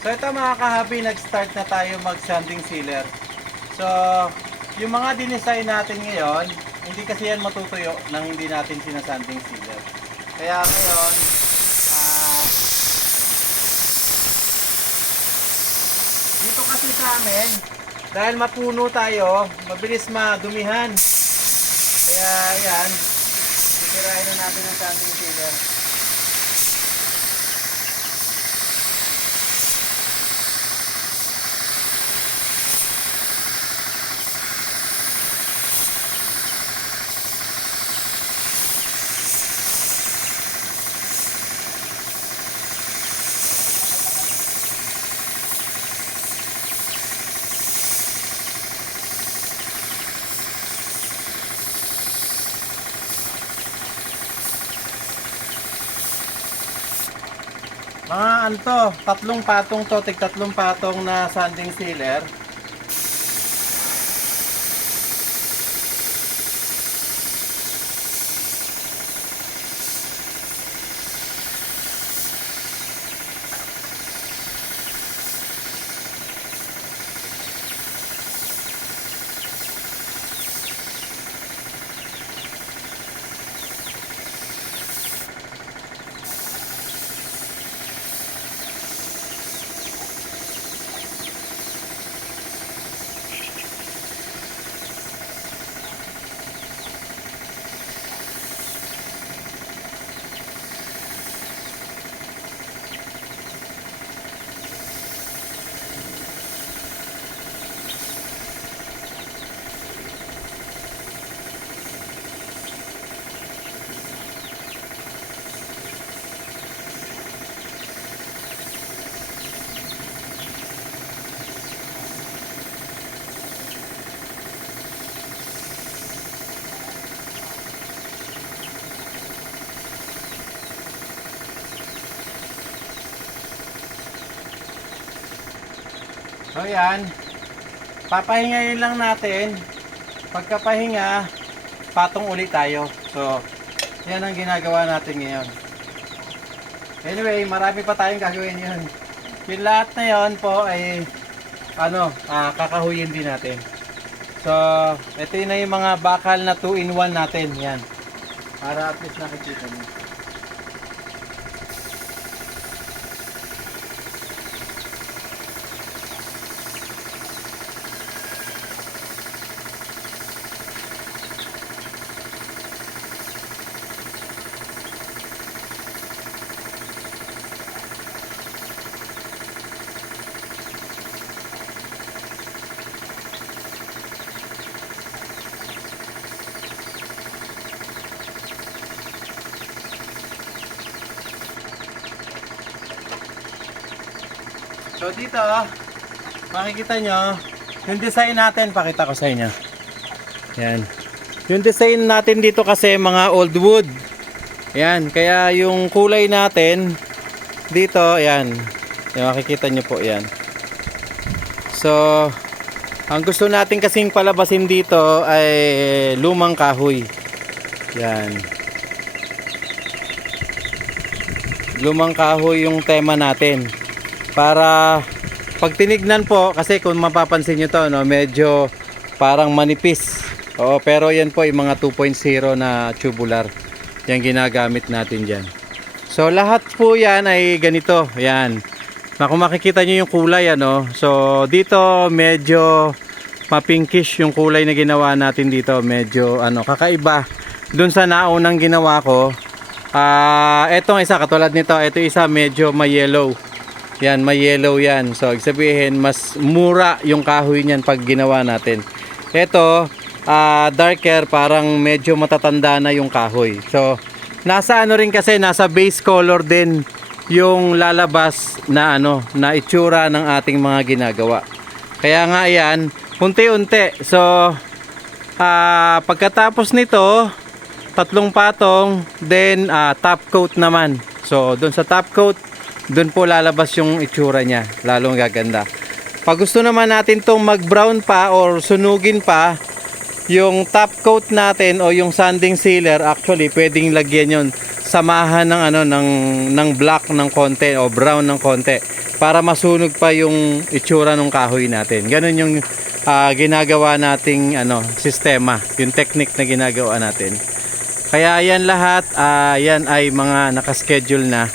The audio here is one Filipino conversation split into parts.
So ito mga kahabi, nag-start na tayo mag-sanding sealer. So, yung mga dinesign natin ngayon, hindi kasi yan matutuyo nang hindi natin sinasanding sealer. Kaya ngayon, ah, dito kasi sa amin, dahil mapuno tayo, mabilis madumihan. Kaya yan, titirahin na natin ang sanding sealer. Mga anto, tatlong patong to, tig tatlong patong na sanding sealer. So yan, papahingayin lang natin. Pagkapahinga, patong ulit tayo. So, yan ang ginagawa natin ngayon. Anyway, marami pa tayong gagawin yun. Yung lahat na yun po ay ano, ah, kakahuyin din natin. So, ito na yung mga bakal na 2-in-1 natin. Yan. Para at least nakikita nyo. So dito, makikita nyo, yung design natin, pakita ko sa inyo. Yan. Yung design natin dito kasi mga old wood. Yan, kaya yung kulay natin dito, yan. Yan, makikita nyo po yan. So, ang gusto natin kasing palabasin dito ay lumang kahoy. Yan. Lumang kahoy yung tema natin para pag tinignan po kasi kung mapapansin nyo to no, medyo parang manipis. Oo, pero yan po yung mga 2.0 na tubular. Yan ginagamit natin dyan. So lahat po yan ay ganito. Yan. Na kung makikita nyo yung kulay ano. So dito medyo mapinkish yung kulay na ginawa natin dito. Medyo ano kakaiba dun sa naunang ginawa ko. Ah etong isa katulad nito ito isa medyo may yellow yan, may yellow yan. So, sabihin, mas mura yung kahoy niyan pag ginawa natin. Ito, ah, darker, parang medyo matatanda na yung kahoy. So, nasa ano rin kasi, nasa base color din yung lalabas na ano, na itsura ng ating mga ginagawa. Kaya nga yan, unti-unti. So, ah, pagkatapos nito, tatlong patong, then ah, top coat naman. So, doon sa top coat, doon po lalabas yung itsura niya, lalong gaganda. Pag gusto naman natin tong mag-brown pa or sunugin pa, yung top coat natin o yung sanding sealer, actually pwedeng lagyan yon samahan ng ano ng ng black ng konti o brown ng konti para masunog pa yung itsura ng kahoy natin. Ganun yung ah, ginagawa nating ano, sistema, yung technique na ginagawa natin. Kaya yan lahat, ah, yan ay mga nakaschedule na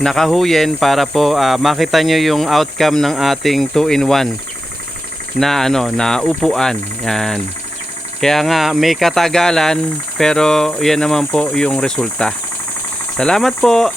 nakahuyen para po ah, makita nyo yung outcome ng ating 2-in-1 na ano na upuan. Yan. Kaya nga may katagalan pero yan naman po yung resulta. Salamat po.